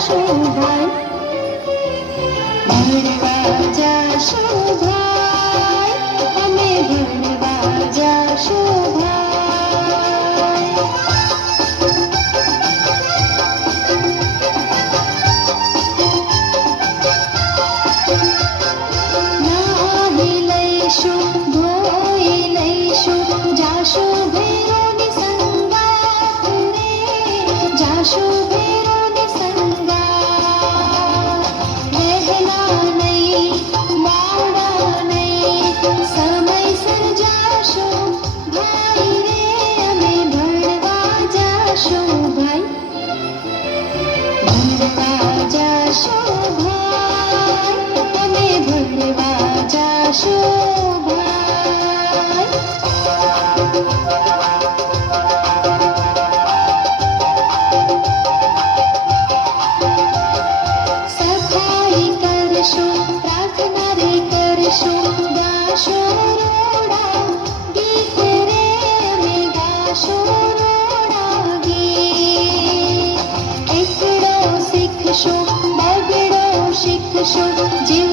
જાશું ભાઈ, ભણવા જાશું ભાઈ, અમે ભણવા જાશું ભાઈ. નાહી લઈશું, ધોઈ લઈશું, જાશું ભેરોની સંગાથ રે, જાશું ભેરોની સંગાથ. વહેલા નહીં, મોડા નહીં, સમયસર જાશું ભાઈ રે, અમે ભણવા જાશું ભાઈ, ભણવા જાશું ભાઈ, અમે ભણવા જાશું ભાઈ. સફાઈ કરશું, પ્રાર્થના રે કરશું, ગાશું રોડા ગીત રે, અમે ગાશું રોડા ગીત. એકડો શીખશું, બગડો શીખશું, જીવ